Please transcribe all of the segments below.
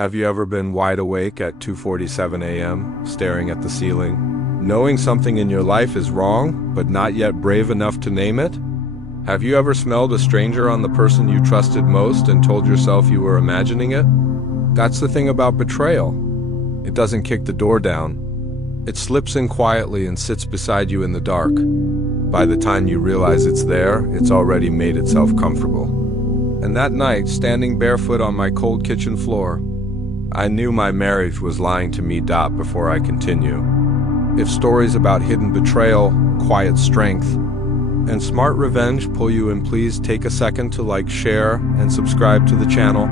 Have you ever been wide awake at 2:47 a.m., staring at the ceiling, knowing something in your life is wrong, but not yet brave enough to name it? Have you ever smelled a stranger on the person you trusted most and told yourself you were imagining it? That's the thing about betrayal. It doesn't kick the door down. It slips in quietly and sits beside you in the dark. By the time you realize it's there, it's already made itself comfortable. And that night, standing barefoot on my cold kitchen floor, I knew my marriage was lying to me. Before I continue, if stories about hidden betrayal, quiet strength, and smart revenge pull you in, please take a second to like, share, and subscribe to the channel.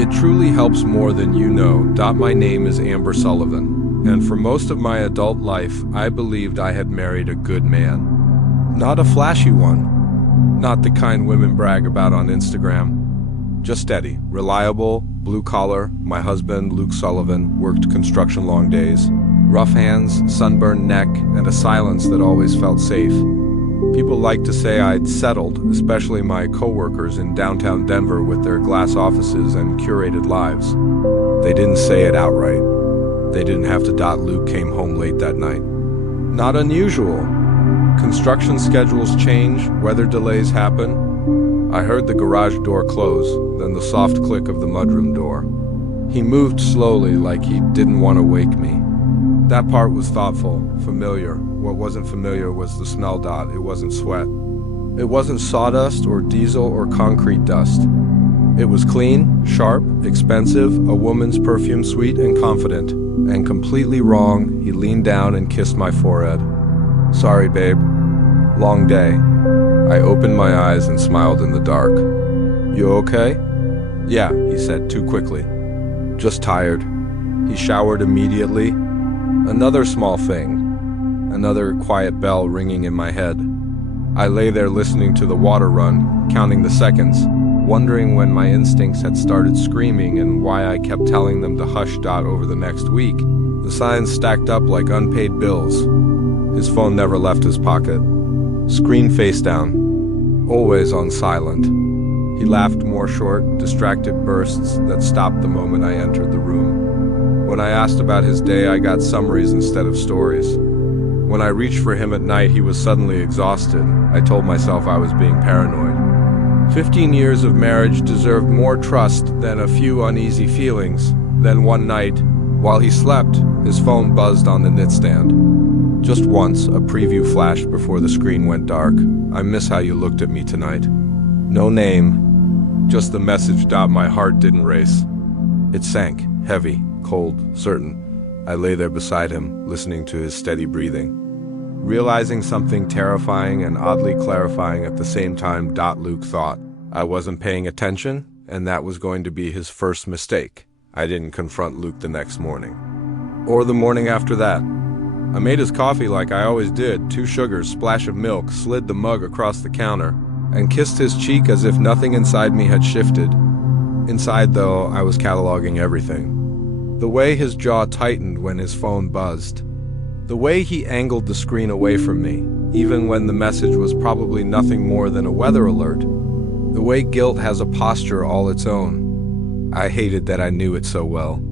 It truly helps more than you know. My name is Amber Sullivan, and for most of my adult life, I believed I had married a good man. Not a flashy one, not the kind women brag about on Instagram. Just steady, reliable, blue-collar. My husband, Luke Sullivan, worked construction long days, rough hands, sunburned neck, and a silence that always felt safe. People like to say I'd settled, especially my co-workers in downtown Denver with their glass offices and curated lives. They didn't say it outright. They didn't have to. Luke came home late that night. Not unusual. Construction schedules change, weather delays happen. I heard the garage door close, then the soft click of the mudroom door. He moved slowly, like he didn't want to wake me. That part was thoughtful, familiar. What wasn't familiar was the smell. It wasn't sweat. It wasn't sawdust or diesel or concrete dust. It was clean, sharp, expensive, a woman's perfume, sweet and confident. And completely wrong, he leaned down and kissed my forehead. Sorry, babe. Long day. I opened my eyes and smiled in the dark. You okay? Yeah, he said too quickly. Just tired. He showered immediately. Another small thing. Another quiet bell ringing in my head. I lay there listening to the water run, counting the seconds, wondering when my instincts had started screaming and why I kept telling them to hush. Over the next week, the signs stacked up like unpaid bills. His phone never left his pocket. Screen face down, always on silent. He laughed more short, distracted bursts that stopped the moment I entered the room. When I asked about his day, I got summaries instead of stories. When I reached for him at night, he was suddenly exhausted. I told myself I was being paranoid. 15 years of marriage deserved more trust than a few uneasy feelings. Then one night, while he slept, his phone buzzed on the nightstand. Just once, a preview flashed before the screen went dark. I miss how you looked at me tonight. No name, just the message. My heart didn't race. It sank, heavy, cold, certain. I lay there beside him, listening to his steady breathing, realizing something terrifying and oddly clarifying at the same time. Luke thought I wasn't paying attention, and that was going to be his first mistake. I didn't confront Luke the next morning, or the morning after that. I made his coffee like I always did, 2 sugars, splash of milk, slid the mug across the counter, and kissed his cheek as if nothing inside me had shifted. Inside, though, I was cataloging everything. The way his jaw tightened when his phone buzzed. The way he angled the screen away from me, even when the message was probably nothing more than a weather alert. The way guilt has a posture all its own. I hated that I knew it so well.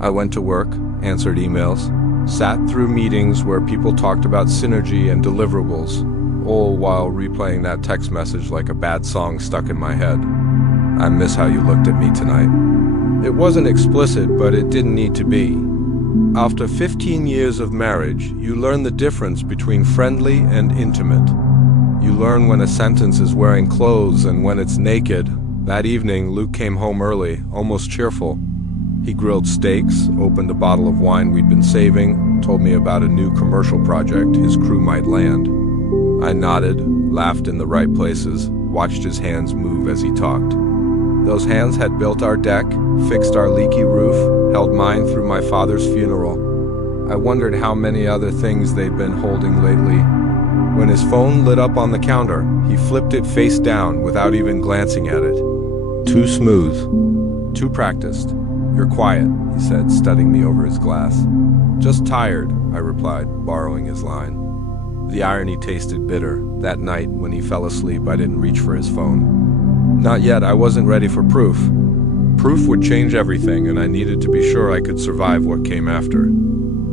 I went to work, answered emails, sat through meetings where people talked about synergy and deliverables, all while replaying that text message like a bad song stuck in my head. I miss how you looked at me tonight. It wasn't explicit, but it didn't need to be. After 15 years of marriage, you learn the difference between friendly and intimate. You learn when a sentence is wearing clothes and when it's naked. That evening, Luke came home early, almost cheerful. He grilled steaks, opened a bottle of wine we'd been saving, told me about a new commercial project his crew might land. I nodded, laughed in the right places, watched his hands move as he talked. Those hands had built our deck, fixed our leaky roof, held mine through my father's funeral. I wondered how many other things they'd been holding lately. When his phone lit up on the counter, he flipped it face down without even glancing at it. Too smooth. Too practiced. You're quiet, he said, studying me over his glass. Just tired, I replied, borrowing his line. The irony tasted bitter. That night, when he fell asleep, I didn't reach for his phone. Not yet, I wasn't ready for proof. Proof would change everything, and I needed to be sure I could survive what came after.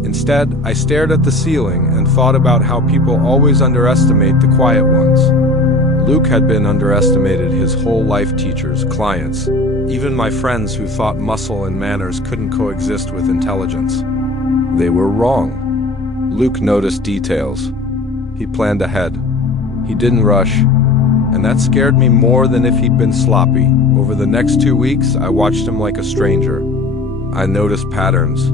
Instead, I stared at the ceiling and thought about how people always underestimate the quiet ones. Luke had been underestimated his whole life, teachers, clients, even my friends who thought muscle and manners couldn't coexist with intelligence. They were wrong. Luke noticed details. He planned ahead. He didn't rush, and that scared me more than if he'd been sloppy. Over the next 2 weeks, I watched him like a stranger. I noticed patterns.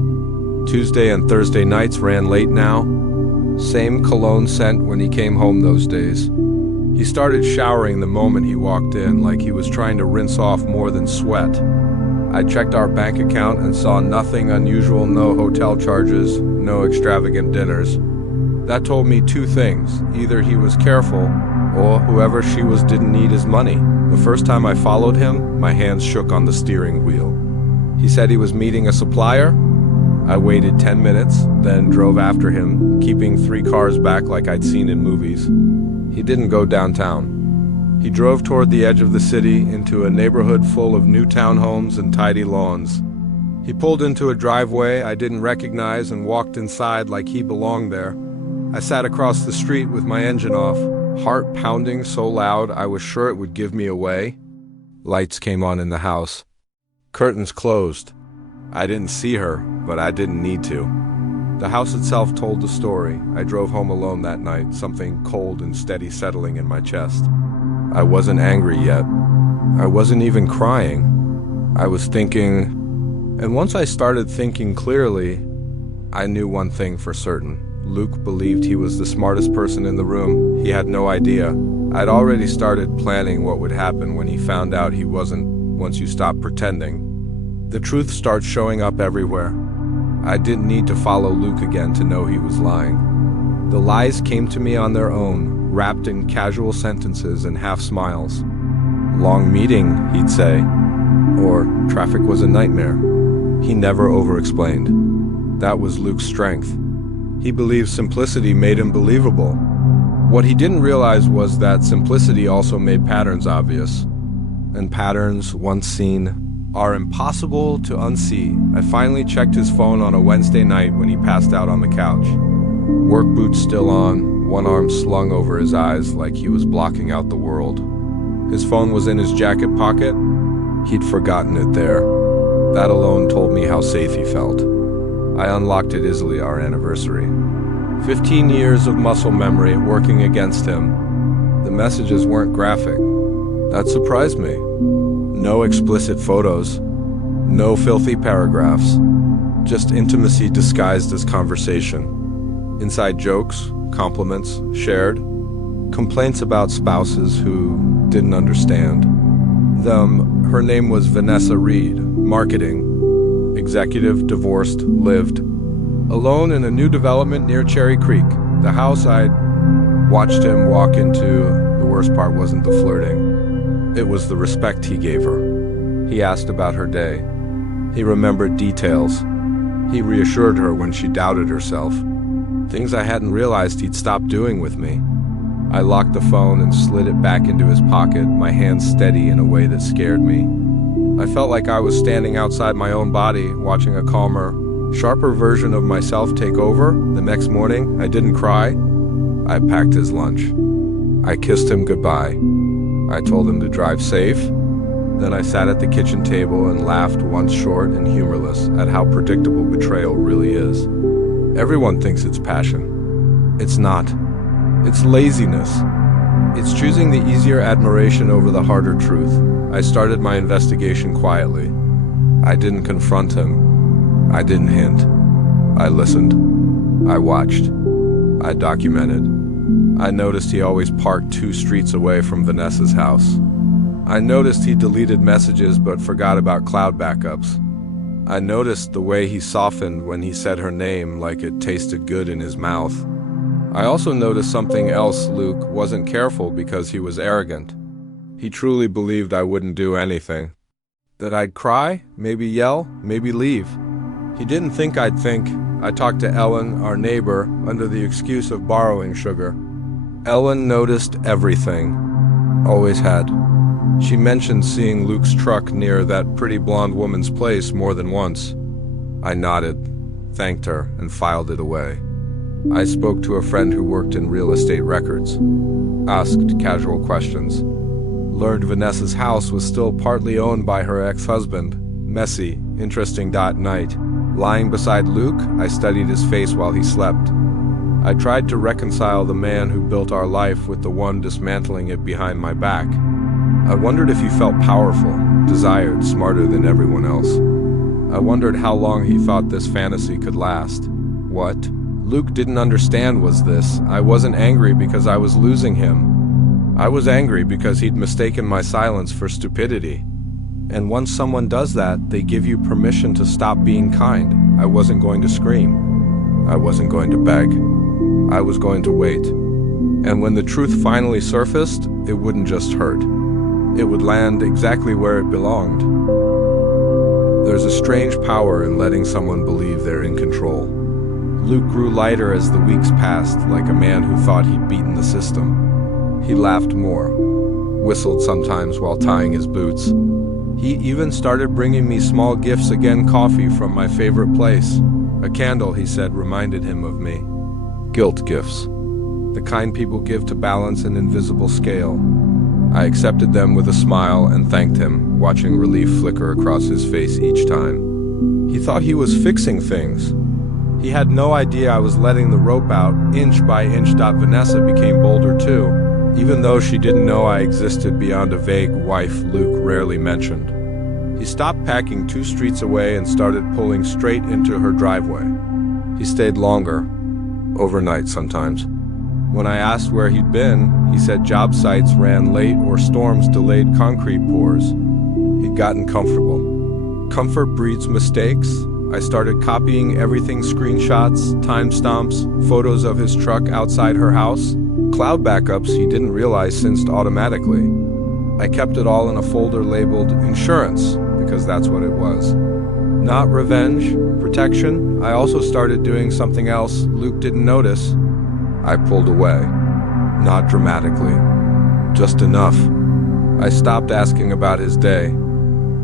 Tuesday and Thursday nights ran late now. Same cologne scent when he came home those days. He started showering the moment he walked in, like he was trying to rinse off more than sweat. I checked our bank account and saw nothing unusual, no hotel charges, no extravagant dinners. That told me two things. Either he was careful, or whoever she was didn't need his money. The first time I followed him, my hands shook on the steering wheel. He said he was meeting a supplier. I waited 10 minutes, then drove after him, keeping 3 cars back like I'd seen in movies. He didn't go downtown. He drove toward the edge of the city, into a neighborhood full of new townhomes and tidy lawns. He pulled into a driveway I didn't recognize and walked inside like he belonged there. I sat across the street with my engine off, heart pounding so loud I was sure it would give me away. Lights came on in the house. Curtains closed. I didn't see her, but I didn't need to. The house itself told the story. I drove home alone that night, something cold and steady settling in my chest. I wasn't angry yet. I wasn't even crying. I was thinking, and once I started thinking clearly, I knew one thing for certain. Luke believed he was the smartest person in the room. He had no idea. I'd already started planning what would happen when he found out he wasn't, once you stop pretending. The truth starts showing up everywhere. I didn't need to follow Luke again to know he was lying. The lies came to me on their own, wrapped in casual sentences and half smiles. Long meeting, he'd say, or traffic was a nightmare. He never over-explained. That was Luke's strength. He believed simplicity made him believable. What he didn't realize was that simplicity also made patterns obvious. And patterns, once seen, are impossible to unsee. I finally checked his phone on a Wednesday night when he passed out on the couch. Work boots still on, one arm slung over his eyes like he was blocking out the world. His phone was in his jacket pocket. He'd forgotten it there. That alone told me how safe he felt. I unlocked it easily, our anniversary. 15 years of muscle memory working against him. The messages weren't graphic. That surprised me. No explicit photos. No filthy paragraphs. Just intimacy disguised as conversation. Inside jokes, compliments, shared. Complaints about spouses who didn't understand. Her name was Vanessa Reed, marketing. Executive, divorced, lived. Alone in a new development near Cherry Creek. The house I'd watched him walk into. The worst part wasn't the flirting. It was the respect he gave her. He asked about her day. He remembered details. He reassured her when she doubted herself. Things I hadn't realized he'd stopped doing with me. I locked the phone and slid it back into his pocket, my hands steady in a way that scared me. I felt like I was standing outside my own body, watching a calmer, sharper version of myself take over. The next morning, I didn't cry. I packed his lunch. I kissed him goodbye. I told him to drive safe. Then I sat at the kitchen table and laughed, once short and humorless, at how predictable betrayal really is. Everyone thinks it's passion. It's not. It's laziness. It's choosing the easier admiration over the harder truth. I started my investigation quietly. I didn't confront him. I didn't hint. I listened. I watched. I documented. I noticed he always parked 2 streets away from Vanessa's house. I noticed he deleted messages but forgot about cloud backups. I noticed the way he softened when he said her name like it tasted good in his mouth. I also noticed something else. Luke wasn't careful because he was arrogant. He truly believed I wouldn't do anything. That I'd cry, maybe yell, maybe leave. He didn't think I'd think. I talked to Ellen, our neighbor, under the excuse of borrowing sugar. Ellen noticed everything. Always had. She mentioned seeing Luke's truck near that pretty blonde woman's place more than once. I nodded, thanked her, and filed it away. I spoke to a friend who worked in real estate records, asked casual questions, learned Vanessa's house was still partly owned by her ex-husband. Messy, interesting. Night. Lying beside Luke, I studied his face while he slept. I tried to reconcile the man who built our life with the one dismantling it behind my back. I wondered if he felt powerful, desired, smarter than everyone else. I wondered how long he thought this fantasy could last. What Luke didn't understand was this: I wasn't angry because I was losing him. I was angry because he'd mistaken my silence for stupidity. And once someone does that, they give you permission to stop being kind. I wasn't going to scream. I wasn't going to beg. I was going to wait. And when the truth finally surfaced, it wouldn't just hurt. It would land exactly where it belonged. There's a strange power in letting someone believe they're in control. Luke grew lighter as the weeks passed, like a man who thought he'd beaten the system. He laughed more, whistled sometimes while tying his boots. He even started bringing me small gifts again, coffee from my favorite place. A candle, he said, reminded him of me. Guilt gifts. The kind people give to balance an invisible scale. I accepted them with a smile and thanked him, watching relief flicker across his face each time. He thought he was fixing things. He had no idea I was letting the rope out, inch by inch. Vanessa became bolder too, even though she didn't know I existed beyond a vague wife Luke rarely mentioned. He stopped packing 2 streets away and started pulling straight into her driveway. He stayed longer, overnight sometimes. When I asked where he'd been, he said job sites ran late or storms delayed concrete pours. He'd gotten comfortable. Comfort breeds mistakes. I started copying everything: screenshots, timestamps, photos of his truck outside her house. Cloud backups he didn't realize synced automatically. I kept it all in a folder labeled insurance, because that's what it was. Not revenge, protection. I also started doing something else Luke didn't notice. I pulled away. Not dramatically. Just enough. I stopped asking about his day.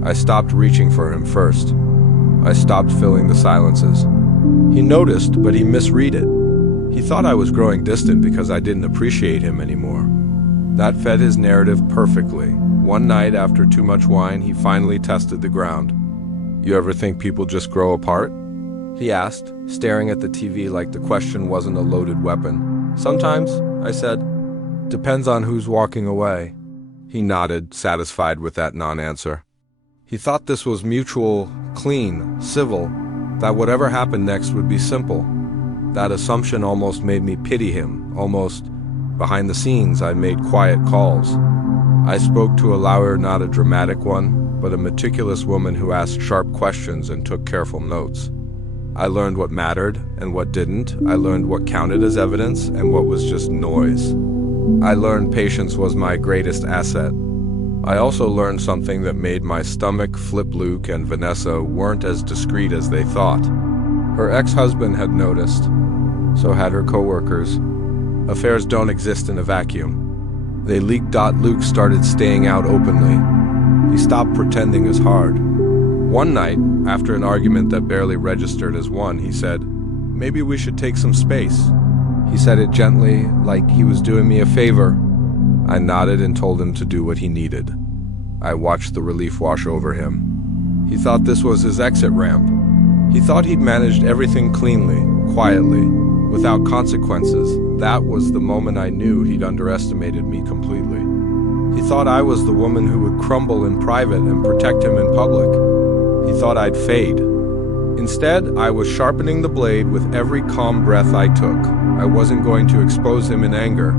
I stopped reaching for him first. I stopped filling the silences. He noticed, but he misread it. He thought I was growing distant because I didn't appreciate him anymore. That fed his narrative perfectly. One night, after too much wine, he finally tested the ground. "You ever think people just grow apart?" he asked, staring at the TV like the question wasn't a loaded weapon. "Sometimes," I said. "Depends on who's walking away." He nodded, satisfied with that non-answer. He thought this was mutual, clean, civil, that whatever happened next would be simple. That assumption almost made me pity him, almost. Behind the scenes, I made quiet calls. I spoke to a lawyer, not a dramatic one, but a meticulous woman who asked sharp questions and took careful notes. I learned what mattered and what didn't. I learned what counted as evidence and what was just noise. I learned patience was my greatest asset. I also learned something that made my stomach flip. Luke and Vanessa weren't as discreet as they thought. Her ex-husband had noticed. So had her coworkers. Affairs don't exist in a vacuum. They leaked. Luke started staying out openly. He stopped pretending as hard. One night, after an argument that barely registered as one, he said, "Maybe we should take some space." He said it gently, like he was doing me a favor. I nodded and told him to do what he needed. I watched the relief wash over him. He thought this was his exit ramp. He thought he'd managed everything cleanly, quietly, without consequences. That was the moment I knew he'd underestimated me completely. He thought I was the woman who would crumble in private and protect him in public. He thought I'd fade. Instead, I was sharpening the blade with every calm breath I took. I wasn't going to expose him in anger.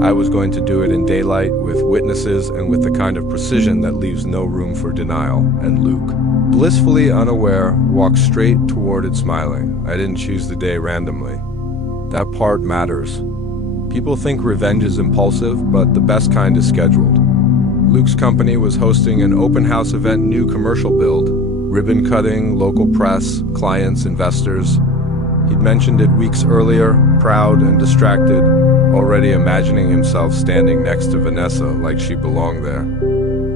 I was going to do it in daylight, with witnesses, and with the kind of precision that leaves no room for denial. And Luke, blissfully unaware, walked straight toward it smiling. I didn't choose the day randomly. That part matters. People think revenge is impulsive, but the best kind is scheduled. Luke's company was hosting an open house event, new commercial build, ribbon cutting, local press, clients, investors. He'd mentioned it weeks earlier, proud and distracted, already imagining himself standing next to Vanessa like she belonged there.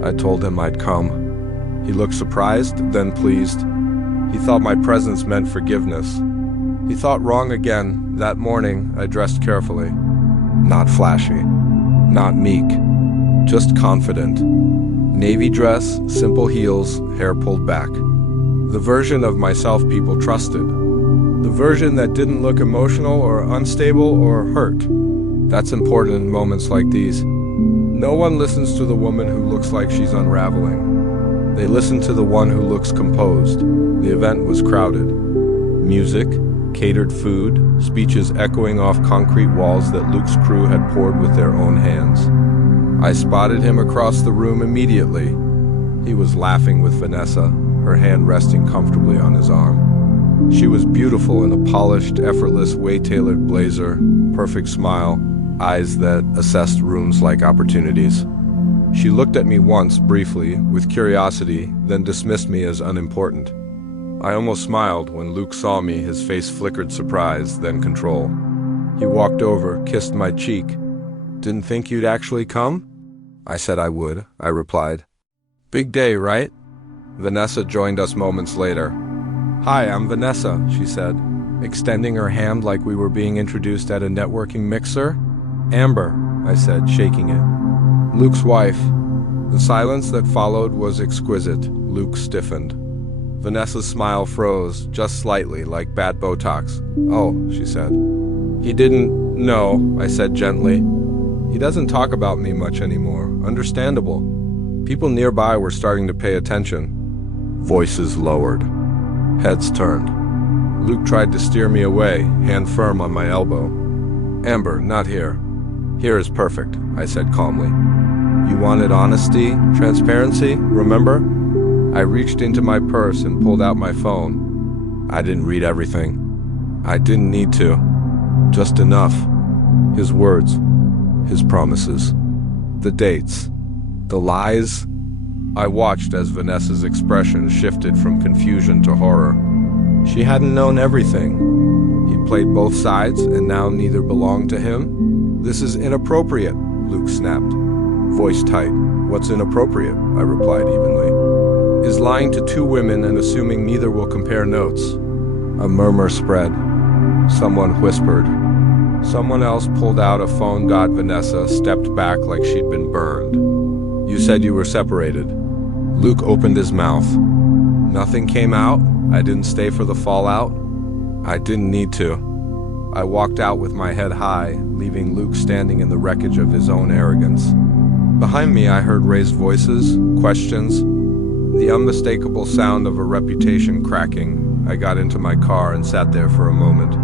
I told him I'd come. He looked surprised, then pleased. He thought my presence meant forgiveness. He thought wrong again. That morning, I dressed carefully. Not flashy, not meek, just confident. Navy dress, simple heels, hair pulled back. The version of myself people trusted. The version that didn't look emotional or unstable or hurt. That's important in moments like these. No one listens to the woman who looks like she's unraveling. They listen to the one who looks composed. The event was crowded. Music, catered food, speeches echoing off concrete walls that Luke's crew had poured with their own hands. I spotted him across the room immediately. He was laughing with Vanessa, her hand resting comfortably on his arm. She was beautiful in a polished, effortless, way-tailored blazer, perfect smile, eyes that assessed rooms like opportunities. She looked at me once, briefly, with curiosity, then dismissed me as unimportant. I almost smiled when Luke saw me. His face flickered surprise, then control. He walked over, kissed my cheek. "Didn't think you'd actually come?" I said I would, I replied. "Big day, right?" Vanessa joined us moments later. "Hi, I'm Vanessa," she said, extending her hand like we were being introduced at a networking mixer. "Amber," I said, shaking it. "Luke's wife." The silence that followed was exquisite. Luke stiffened. Vanessa's smile froze, just slightly, like bad Botox. "Oh," she said. "He didn't know," I said gently. "He doesn't talk about me much anymore. Understandable." People nearby were starting to pay attention. Voices lowered. Heads turned. Luke tried to steer me away, hand firm on my elbow. "Amber, not here. Here is perfect," I said calmly. "You wanted honesty, transparency, remember?" I reached into my purse and pulled out my phone. I didn't read everything. I didn't need to. Just enough. His words. His promises. The dates. The lies. I watched as Vanessa's expression shifted from confusion to horror. She hadn't known everything. He played both sides, and now neither belonged to him. "This is inappropriate," Luke snapped. Voice tight. "What's inappropriate?" I replied evenly. "Is lying to two women and assuming neither will compare notes." A murmur spread. Someone whispered. Someone else pulled out a phone. Vanessa stepped back like she'd been burned. "You said you were separated." Luke opened his mouth. Nothing came out. I didn't stay for the fallout. I didn't need to. I walked out with my head high, leaving Luke standing in the wreckage of his own arrogance. Behind me, I heard raised voices, questions, the unmistakable sound of a reputation cracking. I got into my car and sat there for a moment.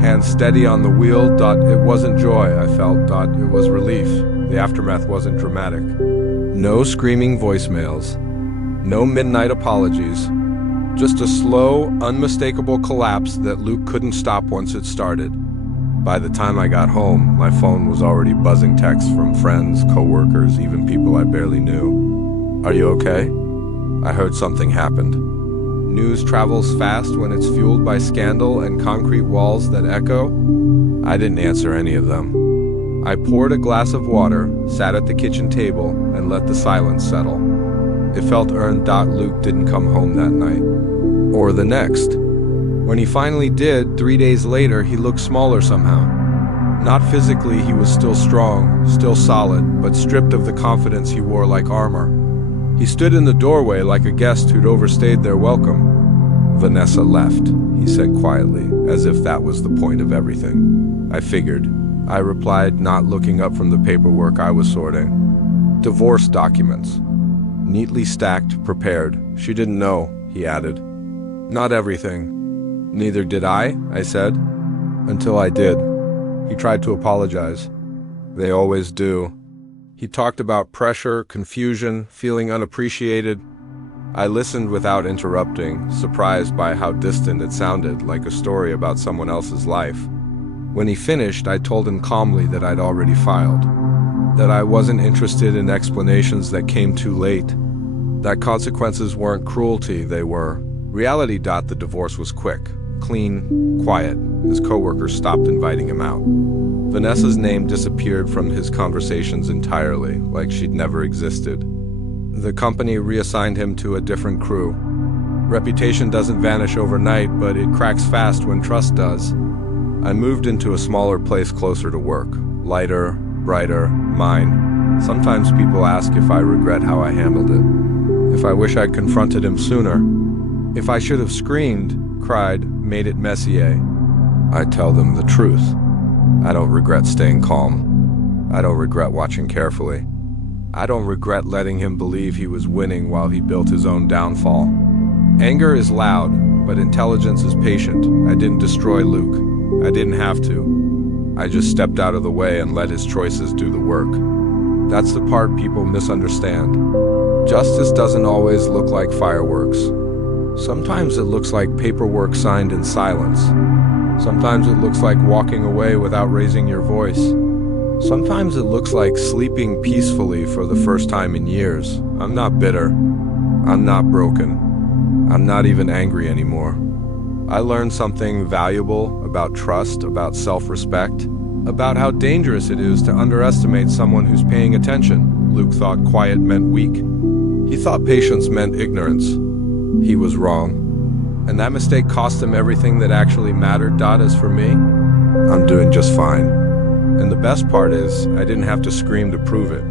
Hands steady on the wheel. It wasn't joy, I felt. It was relief. The aftermath wasn't dramatic. No screaming voicemails. No midnight apologies. Just a slow, unmistakable collapse that Luke couldn't stop once it started. By the time I got home, my phone was already buzzing texts from friends, coworkers, even people I barely knew. "Are you okay?" I heard something happened. News travels fast when it's fueled by scandal and concrete walls that echo. I didn't answer any of them. I poured a glass of water, sat at the kitchen table, and let the silence settle. It felt earned. Luke didn't come home that night. Or the next. When he finally did, 3 days later, he looked smaller somehow. Not physically, he was still strong, still solid, but stripped of the confidence he wore like armor. He stood in the doorway like a guest who'd overstayed their welcome. "Vanessa left," he said quietly, as if that was the point of everything. "I figured," I replied, not looking up from the paperwork I was sorting. "Divorce documents. Neatly stacked, prepared. She didn't know," he added. "Not everything." "Neither did I said. "Until I did." He tried to apologize. "They always do." He talked about pressure, confusion, feeling unappreciated. I listened without interrupting, surprised by how distant it sounded, like a story about someone else's life. When he finished, I told him calmly that I'd already filed, that I wasn't interested in explanations that came too late, that consequences weren't cruelty, they were reality. The divorce was quick, clean, quiet. His coworkers stopped inviting him out. Vanessa's name disappeared from his conversations entirely, like she'd never existed. The company reassigned him to a different crew. Reputation doesn't vanish overnight, but it cracks fast when trust does. I moved into a smaller place closer to work. Lighter, brighter, mine. Sometimes people ask if I regret how I handled it. If I wish I'd confronted him sooner. If I should have screamed, cried, made it Messier. I tell them the truth. I don't regret staying calm. I don't regret watching carefully. I don't regret letting him believe he was winning while he built his own downfall. Anger is loud, but intelligence is patient. I didn't destroy Luke. I didn't have to. I just stepped out of the way and let his choices do the work. That's the part people misunderstand. Justice doesn't always look like fireworks. Sometimes it looks like paperwork signed in silence. Sometimes it looks like walking away without raising your voice. Sometimes it looks like sleeping peacefully for the first time in years. I'm not bitter. I'm not broken. I'm not even angry anymore. I learned something valuable about trust, about self-respect, about how dangerous it is to underestimate someone who's paying attention. Luke thought quiet meant weak. He thought patience meant ignorance. He was wrong. And that mistake cost him everything that actually mattered. As for me, I'm doing just fine. And the best part is, I didn't have to scream to prove it.